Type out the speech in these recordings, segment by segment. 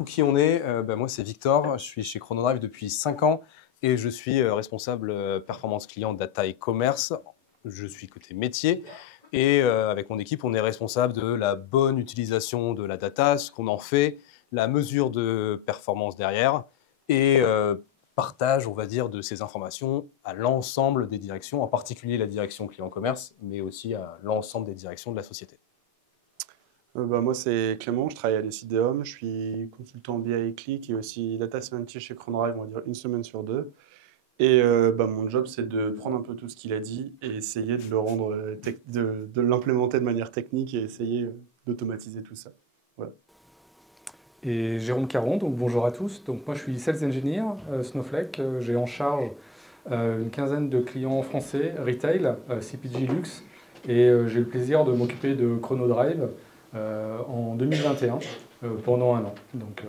coup, qui on est? Moi, c'est Victor. Je suis chez Chronodrive depuis 5 ans et je suis responsable performance client, data et commerce. Je suis côté métier et avec mon équipe, on est responsable de la bonne utilisation de la data, ce qu'on en fait, la mesure de performance derrière et partage, on va dire, de ces informations à l'ensemble des directions, en particulier la direction client-commerce, mais aussi à l'ensemble des directions de la société. Moi, c'est Clément, je travaille à Decideum, je suis consultant BI et Click et aussi data scientist chez Chronodrive, on va dire une semaine sur deux. Et mon job, c'est de prendre un peu tout ce qu'il a dit et essayer de le rendre, de l'implémenter de manière technique et essayer d'automatiser tout ça. Voilà. Et Jérôme Caron, donc bonjour à tous. Donc moi je suis Sales Engineer Snowflake. J'ai en charge une quinzaine de clients français, retail, CPG Luxe, et j'ai le plaisir de m'occuper de Chronodrive en 2021 pendant un an. Donc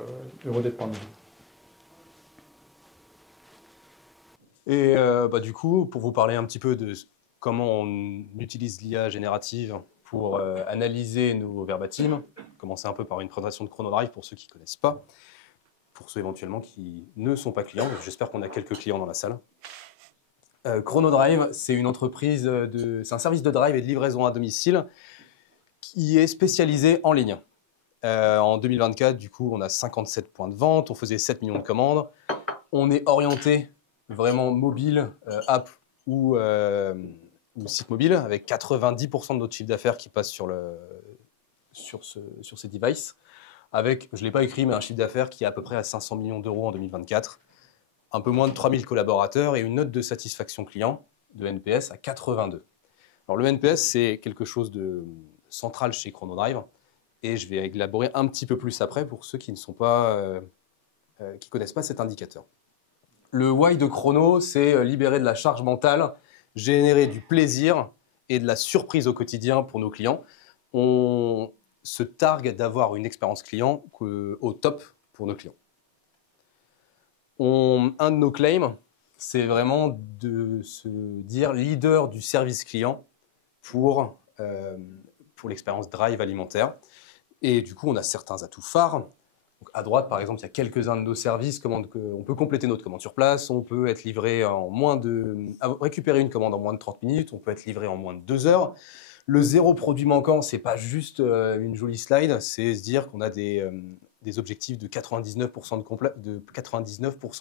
heureux d'être parmi vous. Et du coup, pour vous parler un petit peu de comment on utilise l'IA générative pour analyser nos verbatims, commencer un peu par une présentation de Chronodrive pour ceux qui ne connaissent pas, pour ceux éventuellement qui ne sont pas clients. J'espère qu'on a quelques clients dans la salle. Chronodrive, c'est une entreprise, c'est un service de drive et de livraison à domicile qui est spécialisé en ligne. En 2024, du coup, on a 57 points de vente, on faisait 7 millions de commandes. On est orienté vraiment mobile, app ou site mobile, avec 90% de notre chiffre d'affaires qui passe sur ces devices, avec, je ne l'ai pas écrit, mais un chiffre d'affaires qui est à peu près à 500 millions d'euros en 2024, un peu moins de 3000 collaborateurs et une note de satisfaction client de NPS à 82. Alors le NPS, c'est quelque chose de central chez Chronodrive, et je vais élaborer un petit peu plus après pour ceux qui ne connaissent pas cet indicateur. Le why de Chrono, c'est libérer de la charge mentale, générer du plaisir et de la surprise au quotidien pour nos clients. On se targue d'avoir une expérience client au top pour nos clients. Un de nos claims, c'est vraiment de se dire leader du service client pour l'expérience drive alimentaire. Et du coup, on a certains atouts phares. Donc à droite, par exemple, il y a quelques-uns de nos services. On peut compléter notre commande sur place. On peut être livré récupérer une commande en moins de 30 minutes. On peut être livré en moins de 2 heures. Le zéro produit manquant, c'est pas juste une jolie slide. C'est se dire qu'on a des objectifs de 99%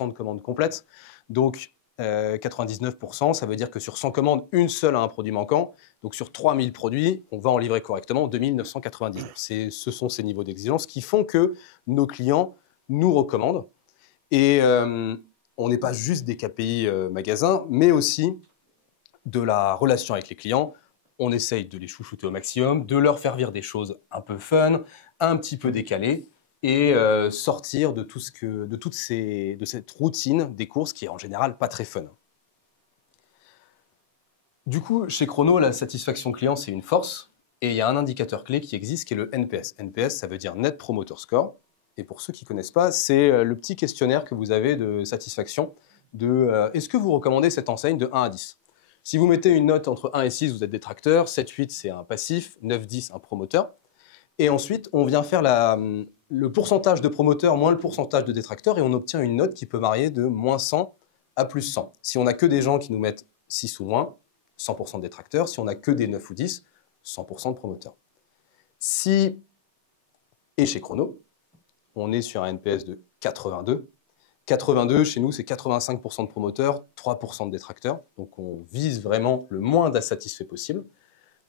de commandes complètes. Donc 99%, ça veut dire que sur 100 commandes, une seule a un produit manquant. Donc sur 3000 produits, on va en livrer correctement 2999. Ce sont ces niveaux d'exigence qui font que nos clients nous recommandent. Et on n'est pas juste des KPI magasins, mais aussi de la relation avec les clients. On essaye de les chouchouter au maximum, de leur faire vivre des choses un peu fun, un petit peu décalées, et sortir de cette routine des courses qui est en général pas très fun. Du coup, chez Chrono, la satisfaction client, c'est une force, et il y a un indicateur clé qui existe qui est le NPS. NPS, ça veut dire Net Promoter Score, et pour ceux qui ne connaissent pas, c'est le petit questionnaire que vous avez de satisfaction de est-ce que vous recommandez cette enseigne de 1 à 10 ? Si vous mettez une note entre 1 et 6, vous êtes détracteur, 7, 8, c'est un passif, 9, 10, un promoteur. Et ensuite, on vient faire le pourcentage de promoteurs moins le pourcentage de détracteurs et on obtient une note qui peut varier de moins 100 à plus 100. Si on n'a que des gens qui nous mettent 6 ou moins, 100% de détracteurs. Si on n'a que des 9 ou 10, 100% de promoteurs. Et chez Chrono, on est sur un NPS de 82. 82, chez nous, c'est 85% de promoteurs, 3% de détracteurs. Donc on vise vraiment le moins d'insatisfaits possible.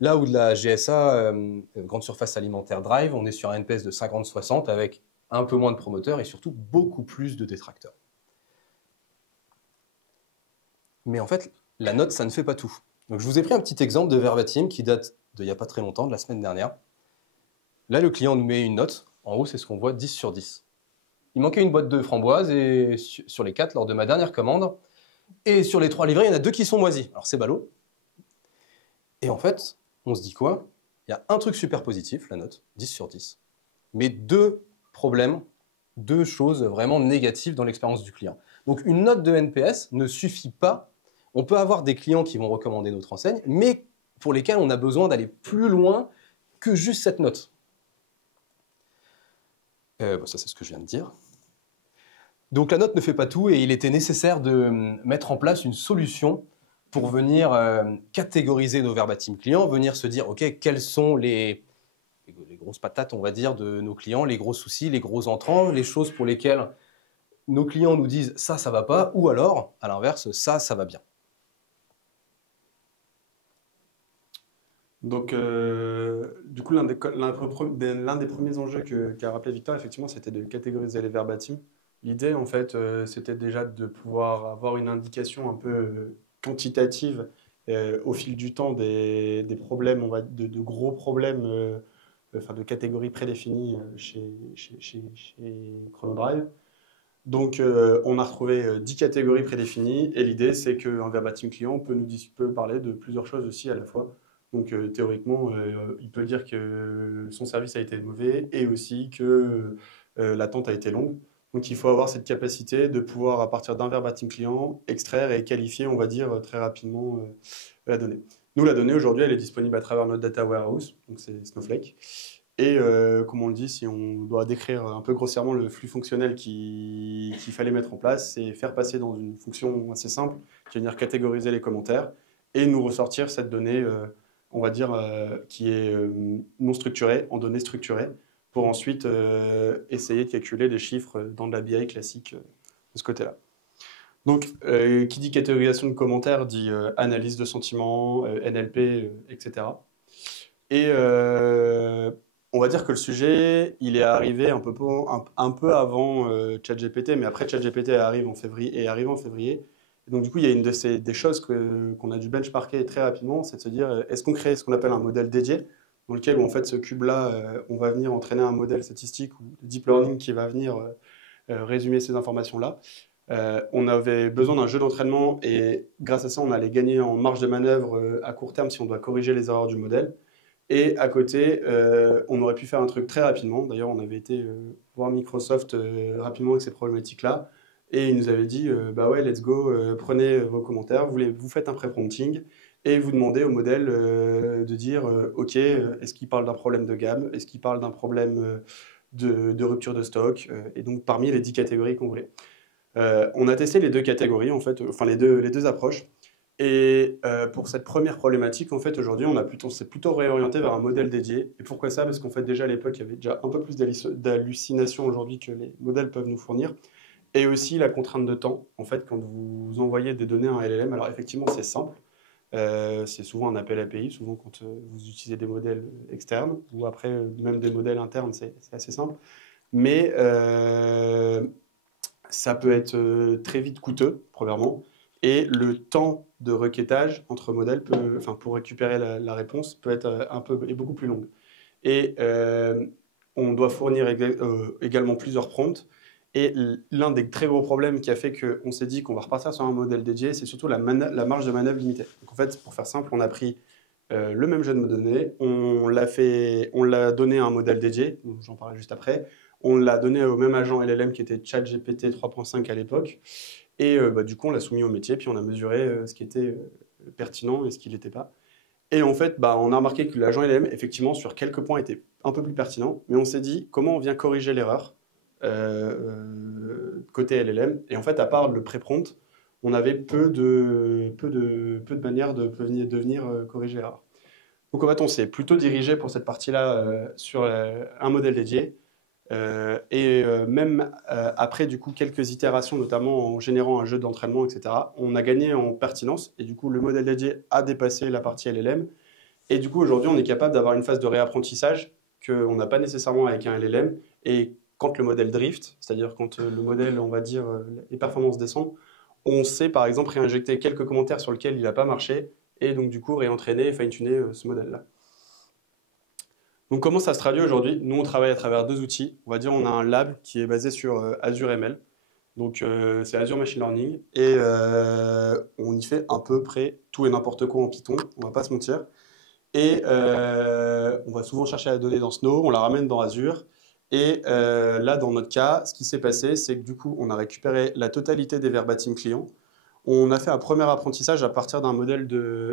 Là où de la GSA, grande surface alimentaire drive, on est sur un NPS de 50-60 avec un peu moins de promoteurs et surtout beaucoup plus de détracteurs. Mais en fait, la note, ça ne fait pas tout. Donc je vous ai pris un petit exemple de verbatim qui date d'il n'y a pas très longtemps, de la semaine dernière. Là, le client nous met une note. En haut, c'est ce qu'on voit, 10 sur 10. Il manquait une boîte de framboises et sur les 4 lors de ma dernière commande. Et sur les 3 livrés, il y en a 2 qui sont moisis. Alors c'est ballot. Et en fait, on se dit quoi? Il y a un truc super positif, la note, 10 sur 10. Mais 2 problèmes, 2 choses vraiment négatives dans l'expérience du client. Donc une note de NPS ne suffit pas. On peut avoir des clients qui vont recommander notre enseigne, mais pour lesquels on a besoin d'aller plus loin que juste cette note. Ça, c'est ce que je viens de dire. Donc la note ne fait pas tout et il était nécessaire de mettre en place une solution pour venir catégoriser nos verbatim clients, venir se dire, OK, quelles sont les grosses patates, on va dire, de nos clients, les gros soucis, les gros entrants, les choses pour lesquelles nos clients nous disent ça va pas, ou alors, à l'inverse, ça va bien. Donc, du coup, l'un des premiers enjeux qu'a rappelé Victor, effectivement, c'était de catégoriser les verbatim. L'idée, en fait, c'était déjà de pouvoir avoir une indication un peu quantitative au fil du temps des problèmes, de gros problèmes, enfin de catégories prédéfinies chez Chronodrive. Donc, on a retrouvé 10 catégories prédéfinies et l'idée, c'est qu'un verbatim client peut parler de plusieurs choses aussi à la fois. Donc, théoriquement, il peut dire que son service a été mauvais et aussi que l'attente a été longue. Donc, il faut avoir cette capacité de pouvoir, à partir d'un verbatim client, extraire et qualifier, on va dire, très rapidement la donnée. Nous, la donnée, aujourd'hui, elle est disponible à travers notre data warehouse, donc c'est Snowflake. Et comme on le dit, si on doit décrire un peu grossièrement le flux fonctionnel qu'il fallait mettre en place, c'est faire passer dans une fonction assez simple, qui va venir catégoriser les commentaires et nous ressortir cette donnée, on va dire, qui est non structurée, en données structurées, pour ensuite essayer de calculer des chiffres dans de la BI classique de ce côté-là. Donc, qui dit catégorisation de commentaires dit analyse de sentiments, NLP, etc. Et on va dire que le sujet, il est arrivé un peu avant ChatGPT, mais après ChatGPT arrive en février. Et donc, du coup, il y a des choses qu'on a dû benchmarker très rapidement, c'est de se dire, est-ce qu'on crée ce qu'on appelle un modèle dédié, dans lequel, en fait, ce cube-là, on va venir entraîner un modèle statistique ou de deep learning qui va venir résumer ces informations-là. On avait besoin d'un jeu d'entraînement et grâce à ça, on allait gagner en marge de manœuvre à court terme si on doit corriger les erreurs du modèle. Et à côté, on aurait pu faire un truc très rapidement. D'ailleurs, on avait été voir Microsoft rapidement avec ces problématiques-là. Et ils nous avaient dit, bah ouais, let's go, prenez vos commentaires, vous faites un pré-prompting et vous demandez au modèle de dire, OK, est-ce qu'il parle d'un problème de gamme? Est-ce qu'il parle d'un problème de rupture de stock? Et donc, parmi les 10 catégories qu'on voulait. On a testé les deux catégories, en fait, enfin les deux approches. Et pour cette première problématique, en fait, aujourd'hui, on s'est plutôt réorienté vers un modèle dédié. Et pourquoi ça? Parce qu'en fait, déjà à l'époque, il y avait déjà un peu plus d'hallucination aujourd'hui que les modèles peuvent nous fournir. Et aussi la contrainte de temps. En fait, quand vous envoyez des données à un LLM, alors effectivement, c'est simple. C'est souvent un appel API, souvent quand vous utilisez des modèles externes, ou après même des modèles internes, c'est assez simple. Mais ça peut être très vite coûteux, premièrement. Et le temps de requêtage entre modèles, pour récupérer la réponse, peut être beaucoup plus long. Et on doit fournir également plusieurs prompts. Et l'un des très gros problèmes qui a fait qu'on s'est dit qu'on va repartir sur un modèle dédié, c'est surtout la marge de manœuvre limitée. Donc en fait, pour faire simple, on a pris le même jeu de données, on l'a donné à un modèle dédié, j'en parlerai juste après, on l'a donné au même agent LLM qui était ChatGPT 3.5 à l'époque, et du coup on l'a soumis au métier, puis on a mesuré ce qui était pertinent et ce qui ne l'était pas. Et en fait, on a remarqué que l'agent LLM, effectivement, sur quelques points, était un peu plus pertinent, mais on s'est dit comment on vient corriger l'erreur côté LLM. Et en fait, à part le pré-prompt, on avait peu de manières de venir corriger l'erreur. Donc en fait, on s'est plutôt dirigé pour cette partie-là sur un modèle dédié. Même après du coup quelques itérations, notamment en générant un jeu d'entraînement, etc., on a gagné en pertinence et du coup le modèle dédié a dépassé la partie LLM. Et du coup aujourd'hui on est capable d'avoir une phase de réapprentissage qu'on n'a pas nécessairement avec un LLM. Et quand le modèle drift, c'est-à-dire quand le modèle, on va dire, les performances descendent, on sait par exemple réinjecter quelques commentaires sur lesquels il n'a pas marché et donc du coup réentraîner et fine-tuner ce modèle-là. Donc comment ça se traduit aujourd'hui? Nous, on travaille à travers deux outils. On va dire on a un lab qui est basé sur Azure ML. Donc c'est Azure Machine Learning. Et on y fait à peu près tout et n'importe quoi en Python, on va pas se mentir. Et on va souvent chercher la donnée dans Snow, on la ramène dans Azure. Et là, dans notre cas, ce qui s'est passé, c'est que du coup, on a récupéré la totalité des verbatim clients. On a fait un premier apprentissage à partir d'un modèle,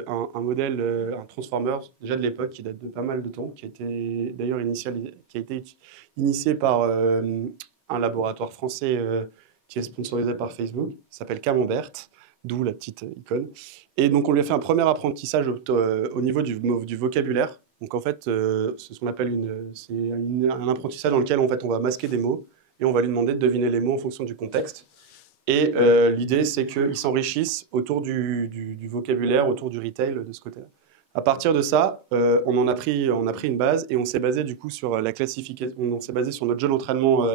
un transformer, déjà de l'époque, qui date de pas mal de temps, qui a été d'ailleurs initié par un laboratoire français qui est sponsorisé par Facebook, qui s'appelle Camembert, d'où la petite icône. Et donc on lui a fait un premier apprentissage au niveau du vocabulaire. Donc en fait, c'est ce qu'on appelle un apprentissage dans lequel en fait, on va masquer des mots et on va lui demander de deviner les mots en fonction du contexte. Et l'idée, c'est qu'ils s'enrichissent autour du vocabulaire, autour du retail de ce côté-là. À partir de ça, on a pris une base et on s'est basé du coup sur la classification. On s'est basé sur notre jeu d'entraînement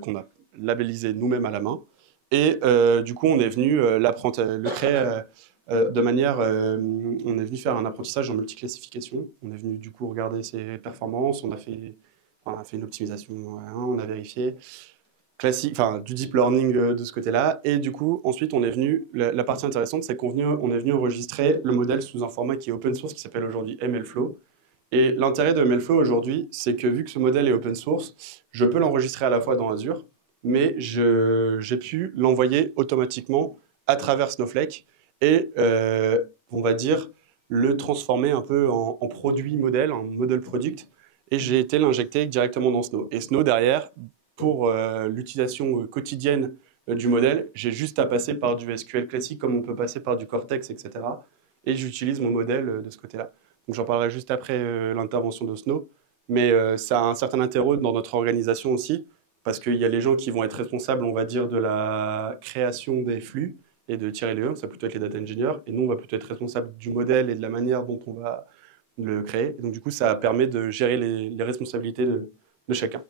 qu'on a labellisé nous-mêmes à la main. Et du coup, on est venu le créer de manière. On est venu faire un apprentissage en multiclassification. On est venu du coup regarder ses performances. On a fait une optimisation, on a vérifié. Classique, enfin du deep learning de ce côté-là. Et du coup, ensuite, la partie intéressante, c'est qu'on est venu enregistrer le modèle sous un format qui est open source, qui s'appelle aujourd'hui MLflow. Et l'intérêt de MLflow aujourd'hui, c'est que vu que ce modèle est open source, je peux l'enregistrer à la fois dans Azure, mais j'ai pu l'envoyer automatiquement à travers Snowflake et, on va dire, le transformer un peu en produit modèle, en modèle product. Et j'ai été l'injecter directement dans Snow. Et Snow, derrière, pour l'utilisation quotidienne du modèle, j'ai juste à passer par du SQL classique comme on peut passer par du Cortex, etc. Et j'utilise mon modèle de ce côté-là. Donc j'en parlerai juste après l'intervention de Snow. Mais ça a un certain intérêt dans notre organisation aussi, parce qu'il y a les gens qui vont être responsables, on va dire, de la création des flux et de tirer les liens, ça va plutôt être les data engineers, et nous, on va plutôt être responsable du modèle et de la manière dont on va le créer. Et donc du coup, ça permet de gérer les responsabilités de chacun.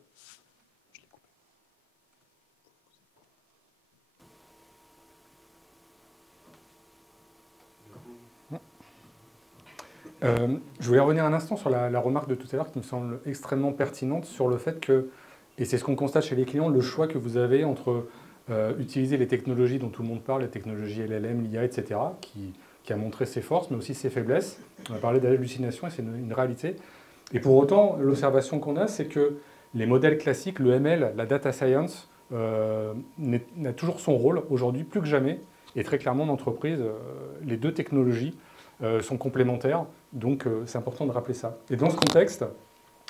Je voulais revenir un instant sur la remarque de tout à l'heure qui me semble extrêmement pertinente sur le fait que, et c'est ce qu'on constate chez les clients, le choix que vous avez entre utiliser les technologies dont tout le monde parle, les technologies LLM, l'IA, etc., qui a montré ses forces, mais aussi ses faiblesses. On a parlé d'hallucination et c'est une réalité. Et pour autant, l'observation qu'on a, c'est que les modèles classiques, le ML, la data science, n'a toujours son rôle aujourd'hui, plus que jamais. Et très clairement, en entreprise, les deux technologies sont complémentaires, donc c'est important de rappeler ça. Et dans ce contexte,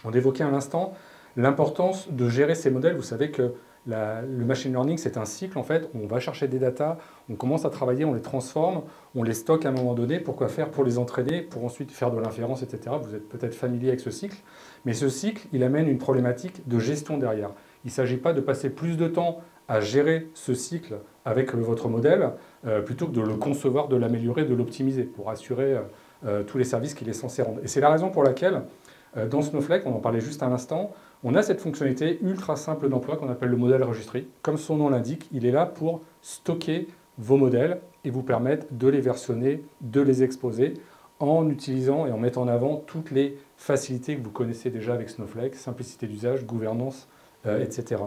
on évoquait à l'instant l'importance de gérer ces modèles. Vous savez que le machine learning, c'est un cycle en fait. On va chercher des datas, on commence à travailler, on les transforme, on les stocke à un moment donné. Pourquoi faire? Pour les entraîner, pour ensuite faire de l'inférence, etc. Vous êtes peut-être familier avec ce cycle. Mais ce cycle, il amène une problématique de gestion derrière. Il ne s'agit pas de passer plus de temps à gérer ce cycle avec votre modèle, plutôt que de le concevoir, de l'améliorer, de l'optimiser pour assurer tous les services qu'il est censé rendre. Et c'est la raison pour laquelle, dans Snowflake, on en parlait juste à l'instant, on a cette fonctionnalité ultra simple d'emploi qu'on appelle le modèle registry. Comme son nom l'indique, il est là pour stocker vos modèles et vous permettre de les versionner, de les exposer en utilisant et en mettant en avant toutes les facilités que vous connaissez déjà avec Snowflake, simplicité d'usage, gouvernance, etc.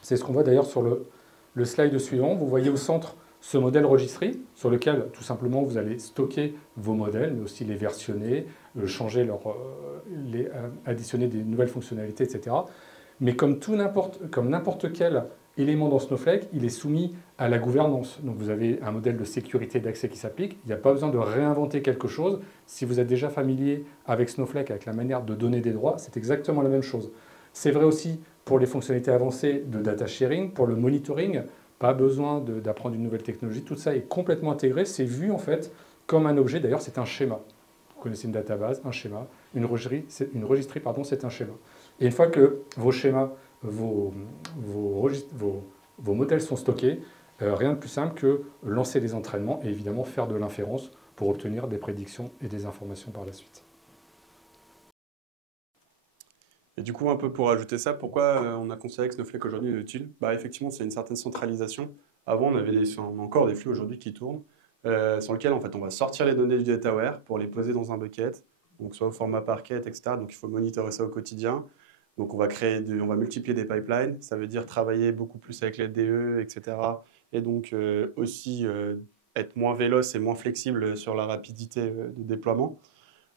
C'est ce qu'on voit d'ailleurs sur le slide suivant. Vous voyez au centre ce modèle registry sur lequel tout simplement vous allez stocker vos modèles, mais aussi les versionner, changer additionner des nouvelles fonctionnalités, etc. Mais comme n'importe quel élément dans Snowflake, il est soumis à la gouvernance. Donc vous avez un modèle de sécurité d'accès qui s'applique. Il n'y a pas besoin de réinventer quelque chose. Si vous êtes déjà familier avec Snowflake, avec la manière de donner des droits, c'est exactement la même chose. C'est vrai aussi pour les fonctionnalités avancées de data sharing, pour le monitoring. Pas besoin d'apprendre une nouvelle technologie. Tout ça est complètement intégré. C'est vu en fait comme un objet. D'ailleurs, c'est un schéma. Vous connaissez une database, un schéma. Une registry, pardon, c'est un schéma. Et une fois que vos schémas, vos modèles sont stockés, rien de plus simple que lancer des entraînements et évidemment faire de l'inférence pour obtenir des prédictions et des informations par la suite. Et du coup, un peu pour ajouter ça, pourquoi on a considéré que Snowflake aujourd'hui est utile? Bah, effectivement, c'est une certaine centralisation. Avant, on a encore des flux aujourd'hui qui tournent, sur lesquels en fait, on va sortir les données du dataware pour les poser dans un bucket, donc soit au format Parquet, etc. Donc il faut monitorer ça au quotidien. Donc on va multiplier des pipelines, ça veut dire travailler beaucoup plus avec les DE, etc. Et donc aussi être moins véloce et moins flexible sur la rapidité de déploiement.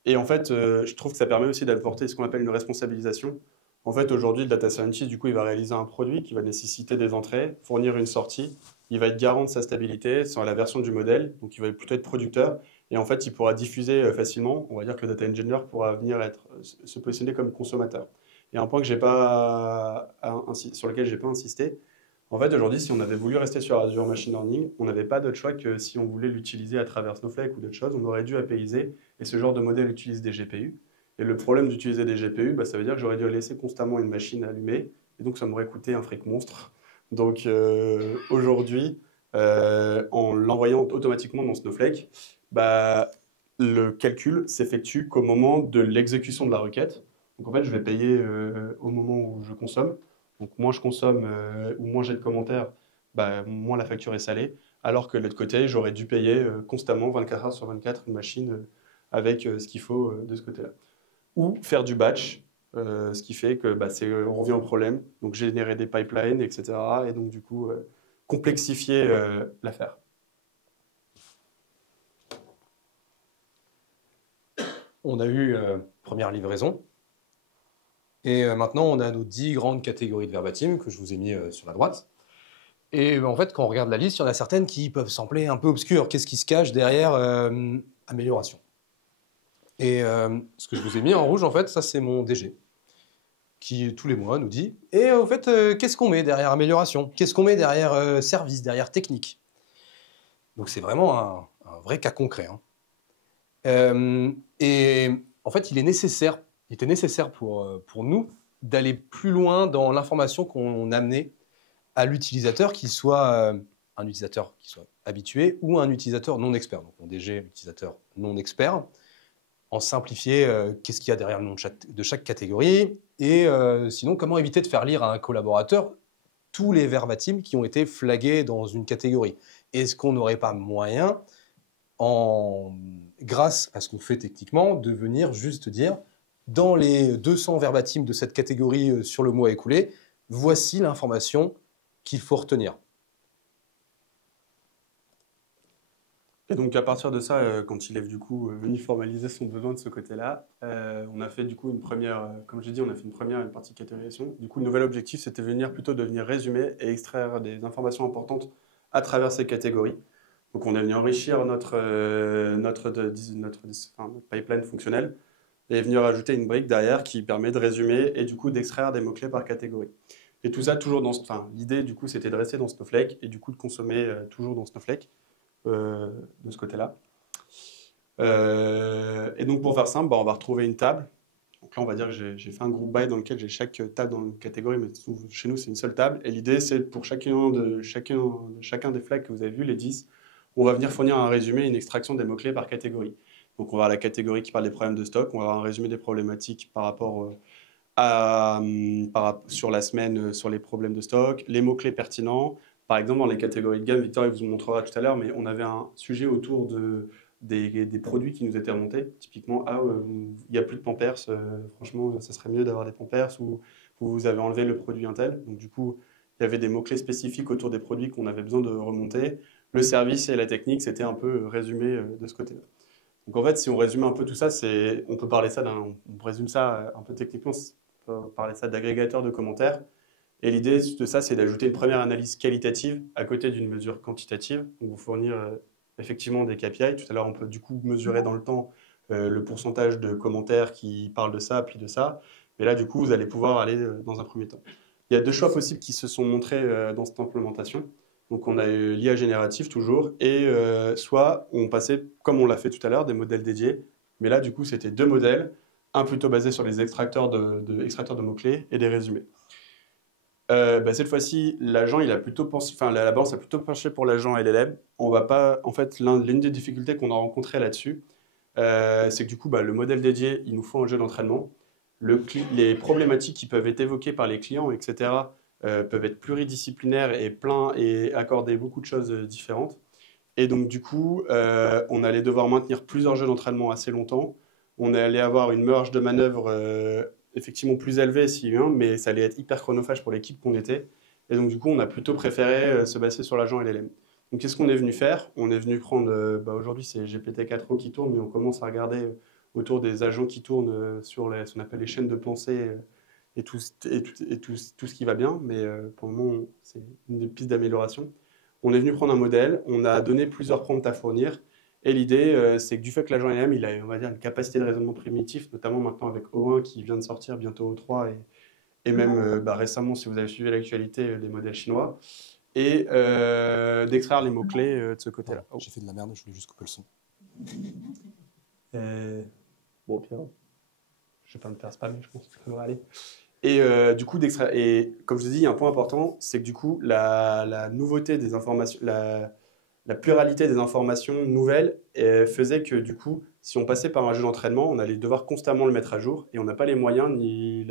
Et en fait, je trouve que ça permet aussi d'apporter ce qu'on appelle une responsabilisation. En fait, aujourd'hui, le data scientist, du coup, il va réaliser un produit qui va nécessiter des entrées, fournir une sortie. il va être garant de sa stabilité sur la version du modèle, donc il va plutôt être producteur, et en fait, il pourra diffuser facilement. On va dire que le data engineer pourra venir se positionner comme consommateur. Et un point que sur lequel j'ai pas insisté, en fait, aujourd'hui, si on avait voulu rester sur Azure Machine Learning, on n'avait pas d'autre choix que si on voulait l'utiliser à travers Snowflake ou d'autres choses, on aurait dû APIser, et ce genre de modèle utilise des GPU. Et le problème d'utiliser des GPU, bah, ça veut dire que j'aurais dû laisser constamment une machine allumée, et donc ça m'aurait coûté un fric monstre. Donc aujourd'hui, en l'envoyant automatiquement dans Snowflake, bah, le calcul s'effectue qu'au moment de l'exécution de la requête. Donc en fait, je vais payer au moment où je consomme. Donc moins je consomme ou moins j'ai de commentaires, bah, moins la facture est salée. Alors que de l'autre côté, j'aurais dû payer constamment 24 heures sur 24 une machine avec ce qu'il faut de ce côté-là. Ou faire du batch, ce qui fait que bah, on revient au problème. Donc générer des pipelines, etc. Et donc du coup, complexifier l'affaire. On a eu première livraison. Et maintenant, on a nos 10 grandes catégories de verbatim que je vous ai mis sur la droite. Et en fait, quand on regarde la liste, il y en a certaines qui peuvent sembler un peu obscures. Qu'est-ce qui se cache derrière amélioration? Et ce que je vous ai mis en rouge, en fait, ça c'est mon DG, qui tous les mois nous dit « Et au fait, qu'est-ce qu'on met derrière amélioration? Qu'est-ce qu'on met derrière service, derrière technique ?» Donc c'est vraiment un vrai cas concret. Hein. Et en fait, il était nécessaire pour nous d'aller plus loin dans l'information qu'on amenait à l'utilisateur, qu'il soit un utilisateur qui soit habitué ou un utilisateur non expert. Donc mon DG, l'utilisateur non expert, en simplifier qu'est-ce qu'il y a derrière le nom de chaque catégorie, et sinon comment éviter de faire lire à un collaborateur tous les verbatims qui ont été flagués dans une catégorie. Est-ce qu'on n'aurait pas moyen, grâce à ce qu'on fait techniquement, de venir juste dire dans les 200 verbatims de cette catégorie sur le mois écoulé, voici l'information qu'il faut retenir. Et donc à partir de ça, quand il est du coup venu formaliser son besoin de ce côté-là, on a fait du coup une première, comme j'ai dit, on a fait une partie catégorisation. Du coup, le nouvel objectif, c'était plutôt de venir résumer et extraire des informations importantes à travers ces catégories. Donc on est venu enrichir notre pipeline fonctionnel et venir ajouter une brique derrière qui permet de résumer et du coup d'extraire des mots-clés par catégorie. Et tout ça toujours l'idée du coup c'était de rester dans Snowflake et du coup de consommer toujours dans Snowflake. De ce côté-là. Et donc pour faire simple, bah, on va retrouver une table. Donc là, on va dire que j'ai fait un groupe by dans lequel j'ai chaque table dans une catégorie, mais chez nous, c'est une seule table. Et l'idée, c'est pour chacun des flags que vous avez vu, les 10, on va venir fournir un résumé, une extraction des mots-clés par catégorie. Donc on va avoir la catégorie qui parle des problèmes de stock, on va avoir un résumé des problématiques par rapport sur la semaine, sur les problèmes de stock, les mots-clés pertinents. Par exemple, dans les catégories de gamme, Victor il vous montrera tout à l'heure, mais on avait un sujet autour des produits qui nous étaient remontés. Typiquement, il n'y a plus de Pampers, franchement, ça serait mieux d'avoir des Pampers, ou vous avez enlevé le produit Intel. Donc du coup, il y avait des mots-clés spécifiques autour des produits qu'on avait besoin de remonter. Le service et la technique, c'était un peu résumé de ce côté-là. Donc en fait, si on résume un peu tout ça, on peut parler ça on résume ça un peu techniquement, on peut parler ça d'agrégateur de commentaires. Et l'idée de ça, c'est d'ajouter une première analyse qualitative à côté d'une mesure quantitative. Donc, vous fournir effectivement des KPI. Tout à l'heure, on peut du coup mesurer dans le temps le pourcentage de commentaires qui parlent de ça, puis de ça. Mais là, du coup, vous allez pouvoir aller dans un premier temps. Il y a deux choix possibles qui se sont montrés dans cette implémentation. Donc, on a eu l'IA générative toujours, et soit on passait, comme on l'a fait tout à l'heure, des modèles dédiés. Mais là, du coup, c'était deux modèles, un plutôt basé sur les extracteurs de mots-clés et des résumés. Cette fois-ci, l'agent, il a plutôt pensé, la balance a plutôt penché pour l'agent LLM. On va pas, en fait, l'une des difficultés qu'on a rencontrées là-dessus, c'est que du coup, le modèle dédié, il nous faut un jeu d'entraînement. Les problématiques qui peuvent être évoquées par les clients, etc., peuvent être pluridisciplinaires et accorder beaucoup de choses différentes. Et donc, du coup, on allait devoir maintenir plusieurs jeux d'entraînement assez longtemps. On allait avoir une marge de manœuvre effectivement plus élevée s'il y a eu un, mais ça allait être hyper chronophage pour l'équipe qu'on était. Et donc, du coup, on a plutôt préféré se baser sur l'agent LLM. Donc, qu'est-ce qu'on est venu faire? On est venu prendre, aujourd'hui, c'est GPT-4o qui tourne, mais on commence à regarder autour des agents qui tournent sur ce qu'on appelle les chaînes de pensée et tout ce qui va bien. Mais pour le moment, c'est une des pistes d'amélioration. on est venu prendre un modèle, on a donné plusieurs prompts à fournir. Et l'idée, c'est que du fait que l'agent LLM, il a, on va dire, une capacité de raisonnement primitif, notamment maintenant avec O1 qui vient de sortir, bientôt O3, et même récemment, si vous avez suivi l'actualité, des modèles chinois, et d'extraire les mots-clés de ce côté-là. Oh, j'ai fait de la merde, je voulais juste couper le son. Bon, bien. Je vais pas me faire spammer, je pense que ça devrait aller. Et du coup, et comme je vous ai dit, il y a un point important, c'est que du coup, la nouveauté des informations, la pluralité des informations nouvelles faisait que du coup, si on passait par un jeu d'entraînement, on allait devoir constamment le mettre à jour et on n'a pas les moyens ni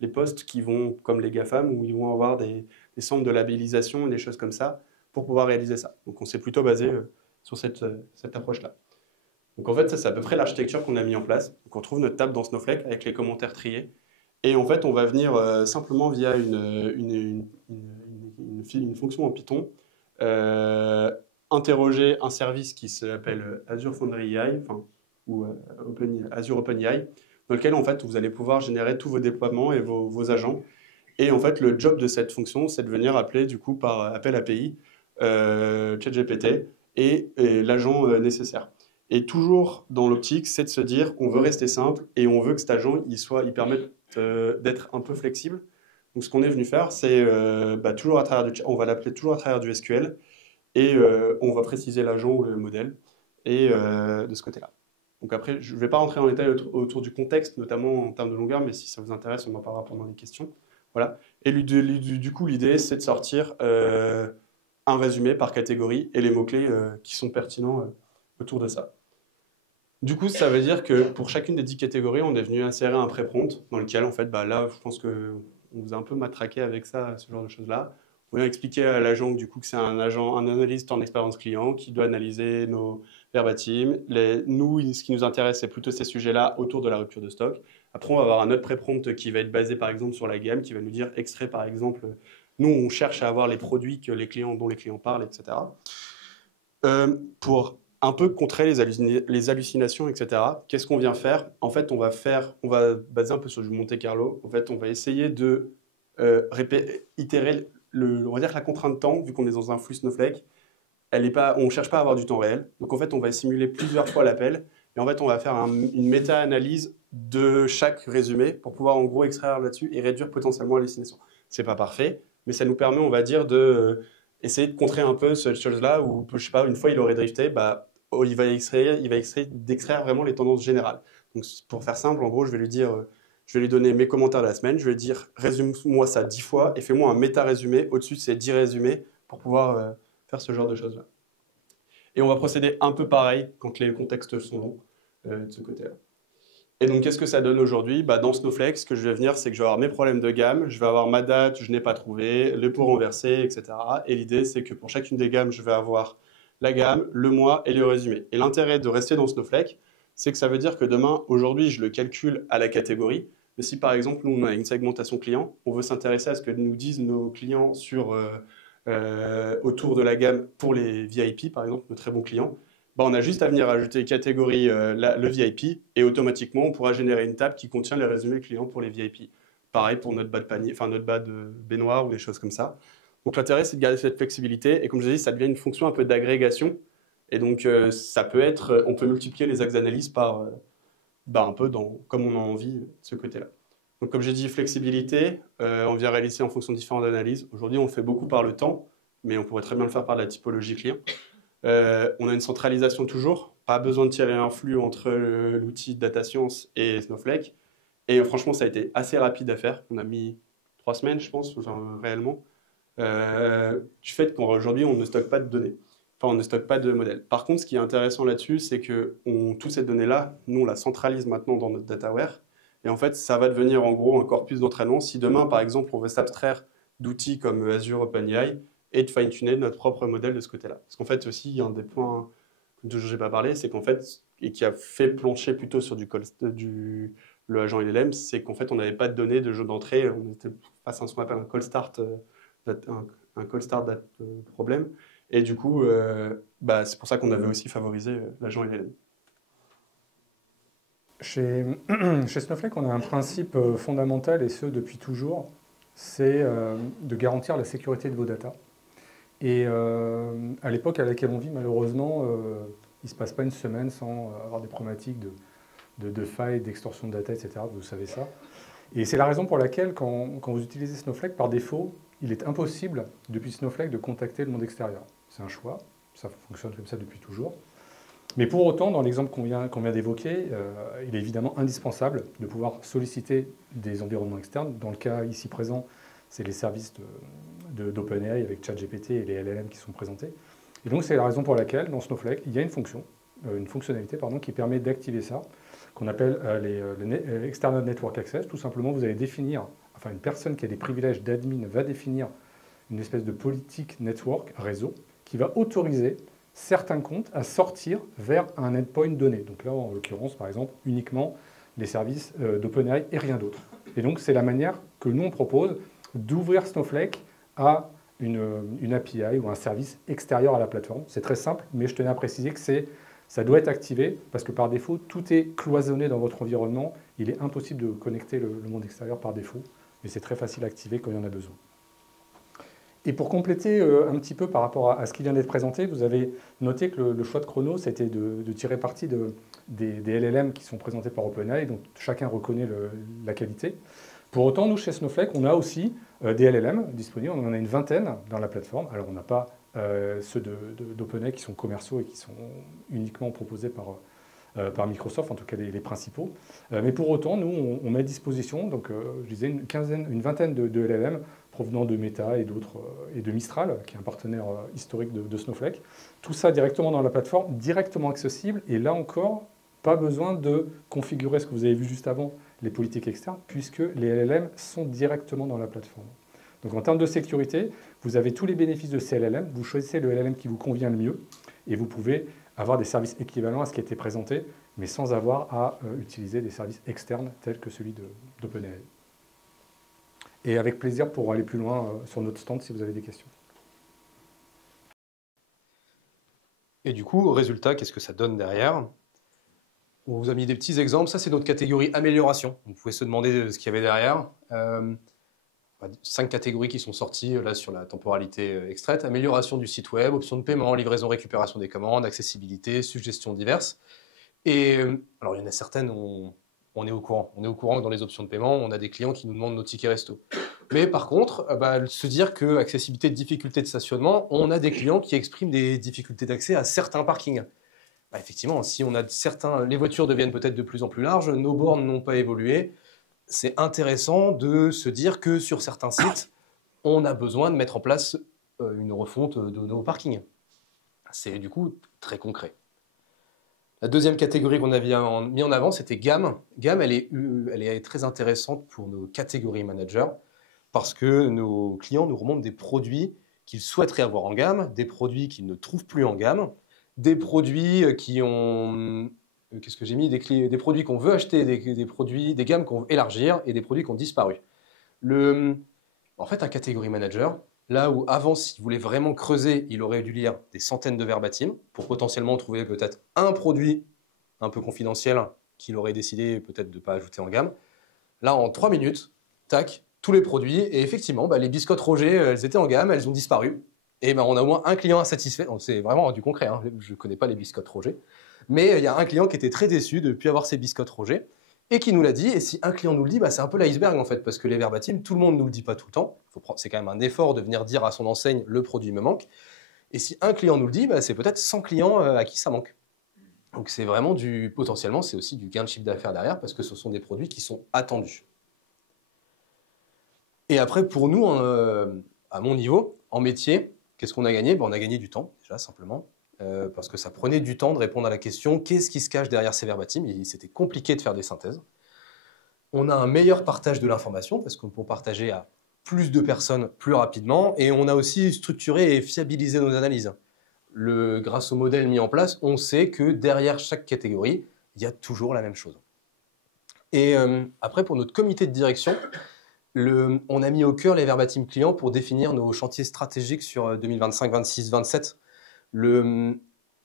les postes qui vont, comme les GAFAM, où ils vont avoir des centres de labellisation et des choses comme ça pour pouvoir réaliser ça. Donc on s'est plutôt basé sur cette approche-là. Donc en fait, ça c'est à peu près l'architecture qu'on a mis en place. Donc on trouve notre table dans Snowflake avec les commentaires triés. Et en fait, on va venir simplement via une fonction en Python interroger un service qui s'appelle Azure Foundry AI, ou Azure OpenAI, dans lequel en fait, vous allez pouvoir générer tous vos déploiements et vos agents. Et en fait, le job de cette fonction, c'est de venir appeler du coup par appel API ChatGPT et l'agent nécessaire. Et toujours dans l'optique, c'est de se dire, on veut rester simple et on veut que cet agent, il permette d'être un peu flexible. Donc, ce qu'on est venu faire, c'est toujours à travers on va l'appeler toujours à travers du SQL et on va préciser l'agent ou le modèle et de ce côté-là. Donc après, je ne vais pas rentrer en détail autour du contexte, notamment en termes de longueur, mais si ça vous intéresse, on en parlera pendant les questions. Voilà. Et du coup, l'idée, c'est de sortir un résumé par catégorie et les mots-clés qui sont pertinents autour de ça. Du coup, ça veut dire que pour chacune des 10 catégories, on est venu insérer un pré-prompt dans lequel, en fait, là, je pense qu'on vous a un peu matraqué avec ça, ce genre de choses-là. On vient expliquer à l'agent du coup que c'est un analyste en expérience client qui doit analyser nos verbatim. Nous, ce qui nous intéresse, c'est plutôt ces sujets-là autour de la rupture de stock. Après, on va avoir un autre pré-prompt qui va être basé par exemple sur la gamme, qui va nous dire extrait par exemple. Nous, on cherche à avoir les produits dont les clients parlent, etc. Pour un peu contrer les hallucinations, etc. Qu'est-ce qu'on vient faire? En fait, on va baser un peu sur du Monte Carlo. En fait, on va essayer de itérer on va dire que la contrainte de temps, vu qu'on est dans un flux Snowflake, on ne cherche pas à avoir du temps réel. Donc en fait, on va simuler plusieurs fois l'appel. Et en fait, on va faire une méta-analyse de chaque résumé pour pouvoir en gros extraire là-dessus et réduire potentiellement l'hallucination. Ce n'est pas parfait, mais ça nous permet, on va dire, essayer de contrer un peu cette chose-là où, je sais pas, une fois il aurait drifté, il va essayer d'extraire vraiment les tendances générales. Donc pour faire simple, en gros, je vais lui donner mes commentaires de la semaine, je vais lui dire résume-moi ça 10 fois et fais-moi un méta-résumé au-dessus de ces 10 résumés pour pouvoir faire ce genre de choses-là. Et on va procéder un peu pareil quand les contextes sont longs de ce côté-là. Et donc, qu'est-ce que ça donne aujourd'hui? Dans Snowflake, ce que je vais venir, c'est que je vais avoir mes problèmes de gamme, je vais avoir ma date, je n'ai pas trouvé, le pot renversé, etc. Et l'idée, c'est que pour chacune des gammes, je vais avoir la gamme, le mois et le résumé. Et l'intérêt de rester dans Snowflake, c'est que ça veut dire que demain, aujourd'hui, je le calcule à la catégorie. Mais si par exemple, nous, on a une segmentation client, on veut s'intéresser à ce que nous disent nos clients autour de la gamme pour les VIP, par exemple, nos très bons clients, on a juste à venir ajouter catégorie le VIP et automatiquement, on pourra générer une table qui contient les résumés clients pour les VIP. Pareil pour notre bas de panier, notre bas de baignoire ou des choses comme ça. Donc l'intérêt, c'est de garder cette flexibilité et comme je vous ai dit, ça devient une fonction un peu d'agrégation. Et donc, ça peut être, on peut multiplier les axes d'analyse par un peu comme on a envie de ce côté-là. Donc, comme j'ai dit, flexibilité, on vient réaliser en fonction de différentes analyses. Aujourd'hui, on le fait beaucoup par le temps, mais on pourrait très bien le faire par la typologie client. On a une centralisation toujours, pas besoin de tirer un flux entre l'outil Data Science et Snowflake. Et franchement, ça a été assez rapide à faire. On a mis 3 semaines, je pense, réellement. Du fait qu'aujourd'hui, on ne stocke pas de données. Enfin, on ne stocke pas de modèles. Par contre, ce qui est intéressant là-dessus, c'est que toute cette donnée-là, nous, on la centralise maintenant dans notre dataware. Et en fait, ça va devenir en gros un corpus d'entraînement. Si demain, par exemple, on veut s'abstraire d'outils comme Azure OpenAI et de fine-tuner notre propre modèle de ce côté-là. Parce qu'en fait, aussi, il y a un des points dont je n'ai pas parlé, c'est qu'en fait, et qui a fait plancher plutôt sur le agent LLM, c'est qu'en fait, on n'avait pas de données de jeu d'entrée. On était face à ce qu'on appelle un call start problème. Et du coup, c'est pour ça qu'on avait aussi favorisé l'agent LLM. Chez Snowflake, on a un principe fondamental, et ce depuis toujours, c'est de garantir la sécurité de vos datas. Et à l'époque à laquelle on vit, malheureusement, il ne se passe pas une semaine sans avoir des problématiques de failles, d'extorsion de data, etc. Vous savez ça. Et c'est la raison pour laquelle, quand vous utilisez Snowflake, par défaut, il est impossible, depuis Snowflake, de contacter le monde extérieur. C'est un choix, ça fonctionne comme ça depuis toujours. Mais pour autant, dans l'exemple qu'on vient d'évoquer, il est évidemment indispensable de pouvoir solliciter des environnements externes. Dans le cas ici présent, c'est les services d'OpenAI avec ChatGPT et les LLM qui sont présentés. Et donc, c'est la raison pour laquelle, dans Snowflake, il y a une fonctionnalité qui permet d'activer ça, qu'on appelle les External Network Access. Tout simplement, vous allez définir, enfin, une personne qui a des privilèges d'admin va définir une espèce de politique network, réseau, qui va autoriser certains comptes à sortir vers un endpoint donné. Donc là, en l'occurrence, par exemple, uniquement les services d'OpenAI et rien d'autre. Et donc, c'est la manière que nous, on propose d'ouvrir Snowflake à une API ou un service extérieur à la plateforme. C'est très simple, mais je tenais à préciser que ça doit être activé parce que par défaut, tout est cloisonné dans votre environnement. Il est impossible de connecter le monde extérieur par défaut, mais c'est très facile à activer quand il y en a besoin. Et pour compléter un petit peu par rapport à ce qui vient d'être présenté, vous avez noté que le choix de Chrono, c'était de tirer parti des LLM qui sont présentés par OpenAI, donc chacun reconnaît la qualité. Pour autant, nous, chez Snowflake, on a aussi des LLM disponibles, on en a une vingtaine dans la plateforme. Alors, on n'a pas ceux d'OpenAI qui sont commerciaux et qui sont uniquement proposés par Microsoft, en tout cas les principaux. Mais pour autant, nous, on met à disposition, donc je disais, une vingtaine de LLM provenant de Meta et d'autres, et de Mistral, qui est un partenaire historique de Snowflake. Tout ça directement dans la plateforme, directement accessible, et là encore, pas besoin de configurer ce que vous avez vu juste avant, les politiques externes, puisque les LLM sont directement dans la plateforme. Donc en termes de sécurité, vous avez tous les bénéfices de ces LLM, vous choisissez le LLM qui vous convient le mieux, et vous pouvez avoir des services équivalents à ce qui a été présenté, mais sans avoir à utiliser des services externes tels que celui d'OpenAI. Et avec plaisir pour aller plus loin sur notre stand si vous avez des questions. Et du coup, au résultat, qu'est-ce que ça donne derrière? On vous a mis des petits exemples. Ça, c'est notre catégorie amélioration. Vous pouvez se demander ce qu'il y avait derrière. 5 catégories qui sont sorties là sur la temporalité extraite. Amélioration du site web, options de paiement, livraison, récupération des commandes, accessibilité, suggestions diverses. Et alors, il y en a certaines, on est au courant. On est au courant que dans les options de paiement, on a des clients qui nous demandent nos tickets resto. Mais par contre, se dire que accessibilité, difficulté de stationnement, on a des clients qui expriment des difficultés d'accès à certains parkings. Effectivement, si on a les voitures deviennent peut-être de plus en plus larges, nos bornes n'ont pas évolué, c'est intéressant de se dire que sur certains sites, on a besoin de mettre en place une refonte de nos parkings. C'est du coup très concret. La deuxième catégorie qu'on avait mis en avant, c'était gamme. Gamme, elle est très intéressante pour nos catégories managers parce que nos clients nous remontent des produits qu'ils souhaiteraient avoir en gamme, des produits qu'ils ne trouvent plus en gamme, des produits qui ont... Qu'est-ce que j'ai mis? Des produits qu'on veut acheter, des gammes qu'on veut élargir et des produits qui ont disparu. En fait, un catégorie manager, là où avant, s'il voulait vraiment creuser, il aurait dû lire des centaines de verbatim pour potentiellement trouver peut-être un produit un peu confidentiel qu'il aurait décidé peut-être de ne pas ajouter en gamme. Là, en 3 minutes, tac, tous les produits. Et effectivement, les biscottes Roger, elles étaient en gamme, elles ont disparu. Et on a au moins un client insatisfait. C'est vraiment du concret, hein. Je ne connais pas les biscottes Roger. Mais il y a un client qui était très déçu de ne plus avoir ses biscottes Roger et qui nous l'a dit. Et si un client nous le dit, c'est un peu l'iceberg en fait, parce que les verbatim, tout le monde ne nous le dit pas tout le temps. C'est quand même un effort de venir dire à son enseigne le produit me manque. Et si un client nous le dit, c'est peut-être 100 clients à qui ça manque. Donc c'est vraiment potentiellement, c'est aussi du gain de chiffre d'affaires derrière parce que ce sont des produits qui sont attendus. Et après, pour nous, à mon niveau, en métier, qu'est-ce qu'on a gagné? On a gagné du temps, déjà, simplement. Parce que ça prenait du temps de répondre à la question qu'est-ce qui se cache derrière ces verbatim? C'était compliqué de faire des synthèses. On a un meilleur partage de l'information parce qu'on peut partager à plus de personnes plus rapidement et on a aussi structuré et fiabilisé nos analyses. Grâce au modèle mis en place, on sait que derrière chaque catégorie, il y a toujours la même chose. Et après, pour notre comité de direction, on a mis au cœur les verbatim clients pour définir nos chantiers stratégiques sur 2025, 26, 27.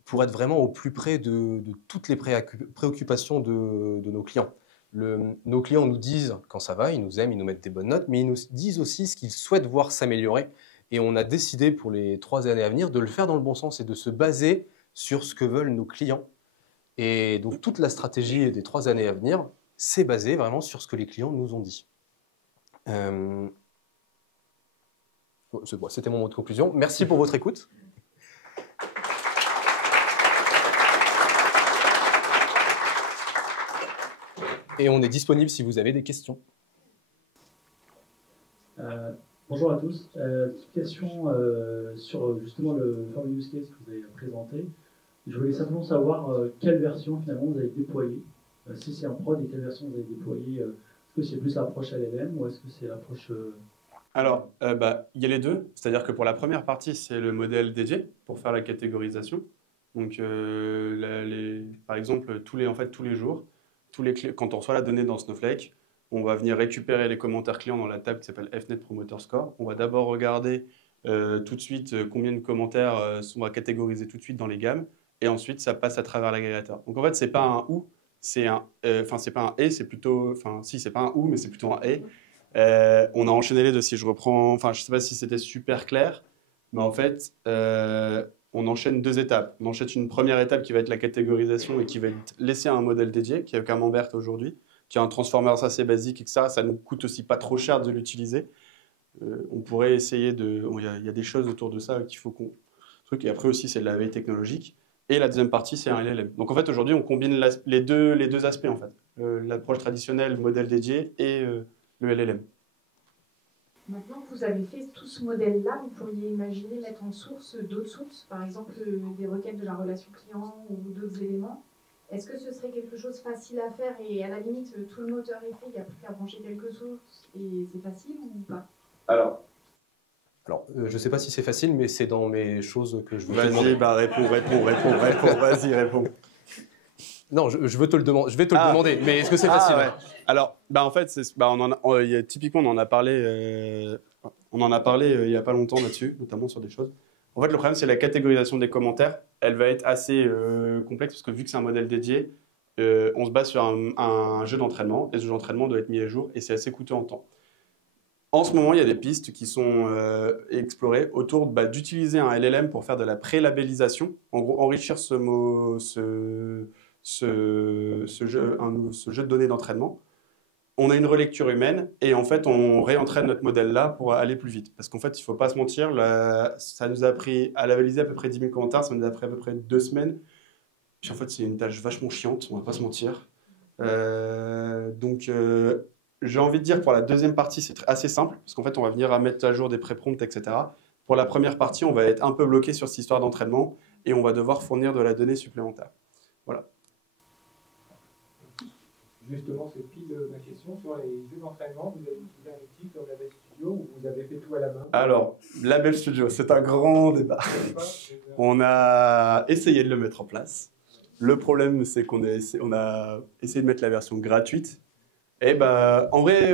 Pour être vraiment au plus près de toutes les préoccupations de nos clients. Nos clients nous disent quand ça va, ils nous aiment, ils nous mettent des bonnes notes, mais ils nous disent aussi ce qu'ils souhaitent voir s'améliorer Et on a décidé pour les 3 années à venir de le faire dans le bon sens et de se baser sur ce que veulent nos clients. Et donc toute la stratégie des 3 années à venir, c'est basé vraiment sur ce que les clients nous ont dit. C'était mon mot de conclusion. Merci pour votre écoute. Et on est disponible si vous avez des questions. Bonjour à tous. Petite question sur justement le fameux use case que vous avez présenté. Je voulais simplement savoir quelle version finalement vous avez déployée. Si c'est en prod, et quelle version vous avez déployée. Est-ce que c'est plus l'approche LLM ou est-ce que c'est l'approche... Alors, il y a les deux. C'est-à-dire que pour la première partie, c'est le modèle dédié pour faire la catégorisation. Donc, par exemple, tous les jours, quand on reçoit la donnée dans Snowflake, on va venir récupérer les commentaires clients dans la table qui s'appelle FNet Promoter Score. On va d'abord regarder tout de suite combien de commentaires on va catégoriser tout de suite dans les gammes. Et ensuite, ça passe à travers l'agrégateur. Donc, en fait, c'est pas un ou, c'est un... c'est pas un et, c'est plutôt... Enfin, si, c'est pas un ou, mais c'est plutôt un et. On a enchaîné les deux. Si je reprends... Enfin, je sais pas si c'était super clair, mais en fait, on enchaîne 2 étapes. On enchaîne une première étape qui va être la catégorisation et qui va être laissée à un modèle dédié, qui est un Mambert aujourd'hui, qui a un transformer assez basique et que ça nous coûte aussi pas trop cher de l'utiliser. On pourrait essayer de... Il y a des choses autour de ça qu'il faut qu'on... Et après aussi, c'est de la veille technologique. Et la deuxième partie, c'est un LLM. Donc en fait, aujourd'hui, on combine les deux aspects, en fait. L'approche traditionnelle, modèle dédié, et le LLM. Maintenant que vous avez fait tout ce modèle-là, vous pourriez imaginer mettre en source d'autres sources, par exemple des requêtes de la relation client ou d'autres éléments. Est-ce que ce serait quelque chose de facile à faire et à la limite, tout le moteur est fait, il n'y a plus qu'à brancher quelques sources et c'est facile ou pas? Alors, je ne sais pas si c'est facile, mais c'est dans mes choses que je veux te demander. Vas-y, réponds, vas-y, réponds. Non, je veux te le demander. Je vais te le demander, mais est-ce que c'est facile? Ouais. Alors, en fait, typiquement, on en a parlé il n'y a pas longtemps là-dessus, notamment sur des choses. En fait, le problème, c'est la catégorisation des commentaires. Elle va être assez complexe, parce que vu que c'est un modèle dédié, on se base sur un jeu d'entraînement, et ce jeu d'entraînement doit être mis à jour, et c'est assez coûteux en temps. En ce moment, il y a des pistes qui sont explorées autour d'utiliser un LLM pour faire de la pré-labellisation. En gros, enrichir ce jeu de données d'entraînement. On a une relecture humaine et en fait, on réentraîne notre modèle là pour aller plus vite. Parce qu'en fait, il ne faut pas se mentir, ça nous a pris à labelliser à peu près 10 000 commentaires, ça nous a pris à peu près 2 semaines. Puis en fait, c'est une tâche vachement chiante, on ne va pas se mentir. Donc, j'ai envie de dire pour la deuxième partie, c'est assez simple, parce qu'en fait, on va venir à mettre à jour des pré-prompts, etc. Pour la première partie, on va être un peu bloqué sur cette histoire d'entraînement et on va devoir fournir de la donnée supplémentaire. Voilà. Justement, c'est pile ma question. Sur les jeux d'entraînement, vous avez utilisé un outil comme Label Studio ou vous avez fait tout à la main? Alors, Label Studio, c'est un grand débat. On a essayé de le mettre en place. Le problème, c'est qu'on a essayé de mettre la version gratuite. Et en vrai,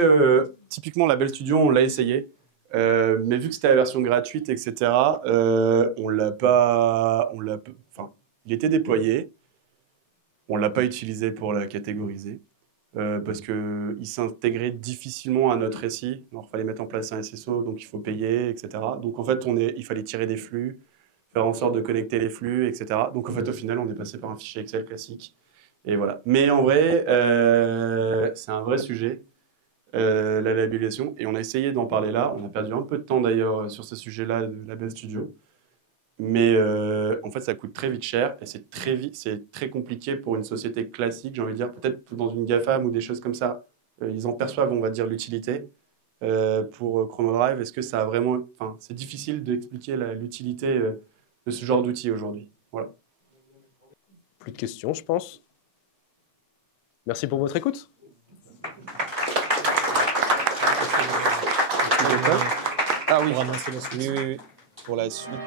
typiquement, Label Studio, on l'a essayé. Mais vu que c'était la version gratuite, etc., il était déployé. On ne l'a pas utilisé pour la catégoriser. Parce qu'il s'intégrait difficilement à notre récit. Alors, il fallait mettre en place un SSO, donc il faut payer, etc. Donc en fait, il fallait tirer des flux, faire en sorte de connecter les flux, etc. Donc en fait, au final, on est passé par un fichier Excel classique. Et voilà. Mais en vrai, c'est un vrai sujet, la labellisation. Et on a essayé d'en parler là. On a perdu un peu de temps d'ailleurs sur ce sujet-là de Label Studio. Mais en fait, ça coûte très vite cher et c'est très compliqué pour une société classique, j'ai envie de dire, peut-être dans une GAFAM ou des choses comme ça. Ils en perçoivent, on va dire, l'utilité. Pour Chronodrive, est-ce que ça a vraiment... Enfin, c'est difficile d'expliquer l'utilité de ce genre d'outil aujourd'hui. Voilà. Plus de questions, je pense. Merci pour votre écoute. Ah oui. Pour ramasser la suite. Oui. Pour la suite.